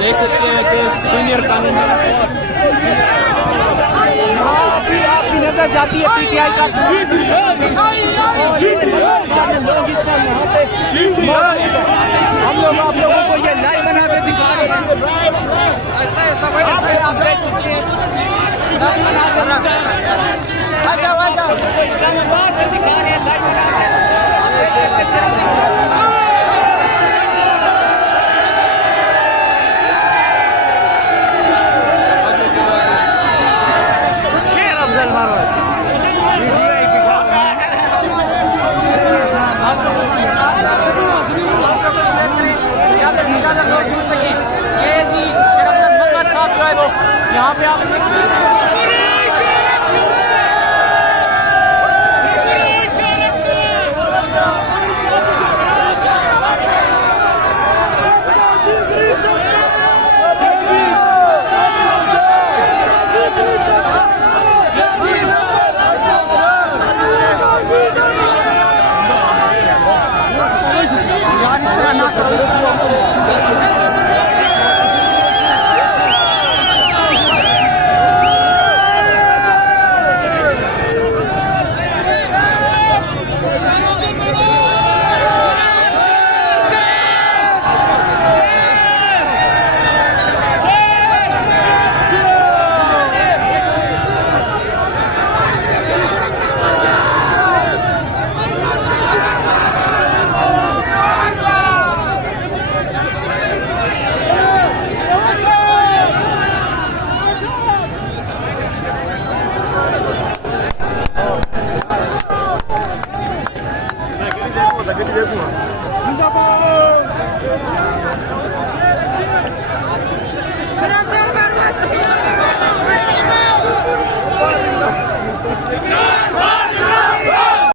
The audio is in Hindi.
देख सकते हैं कि सीनियर कानून आपकी नजर जाती है पीटीआई का हम लोग आप लोगों को ये लाइव बना के दिखा रहे हैं। आप देख सकते हैं इस्लामाबाद से दिखा रहे हैं लाइव बना के। ये जी शेर अफजल मोहम्मद साहब जो है वो यहाँ पे आप